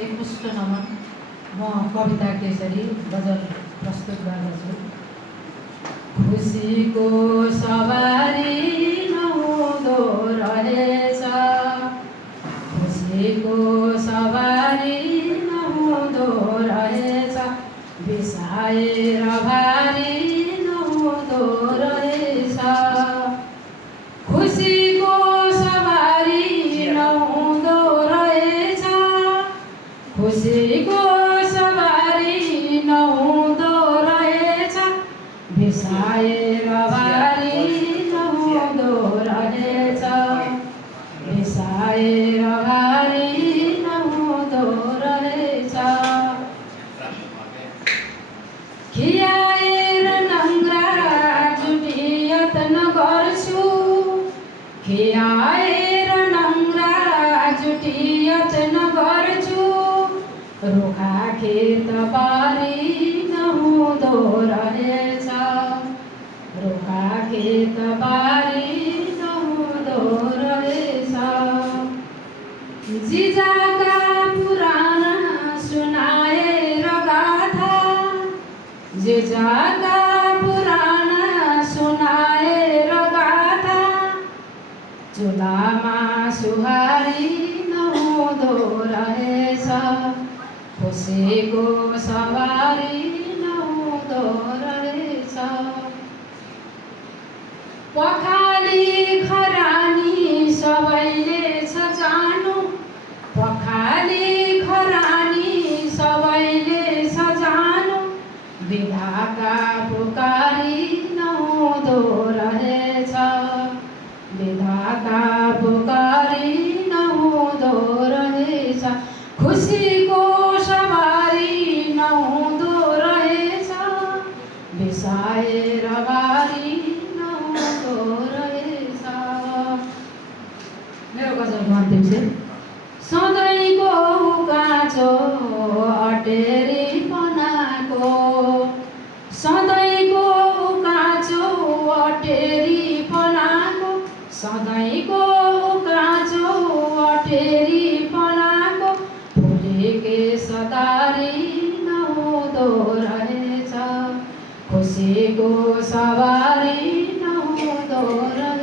एकमुष्ट नमन। म कविता केसरी गजल प्रस्तुत गर्दछु। खुसीको सवारी नहुँदो रहेछ, खुसीको सवारी नहुँदो रहेछ, बिसाएर भारी नहुँदो रहेछ। खुसीको सवारी नहुँदो रहेछ, खुसीको सवारी नहुँदो रहेछ, बिसाएर भारी नहुँदो रहेछ, बिसाएर भारी नहुँदो रहेछ। खियाएर नङ्ग्रा जुटी यत्न गर्छु, खियाएर नङ्ग्रा जुटी यत्न गर्छु, रुखा खेतबारी नहुँदो रहेछ, रुखा खेतबारी नहुँदो रहेछ। जिजाका पुराना सुनाएर गाथा, जिजाका पुराना सुनाएर गाथा, चुलामा सुहारी नहुँदो रहेछ, खुसीको सवारी नहुँदो रहेछ। पखाली खरानी सबैले छ जानु, पखाली खरानी सबैले छ जानु, विधाका पुकारी नहुँदो रहेछ, विधाका पुकारी नहुँदो रहेछ। खुसीको सवारी नहुँदो रहेछ, बिसाएर भारी नहुँदो रहेछ। मेरो गजलको अन्तिम शेर। सधैँको काँचो अटेरी पनाको, सधैँको काँचो अटेरी पनाको, सधैँको काँचो अटेरी पनाको, फुलेके सदारी नहुँदो रहेछ, खुसीको सवारी नहुँदो रहेछ।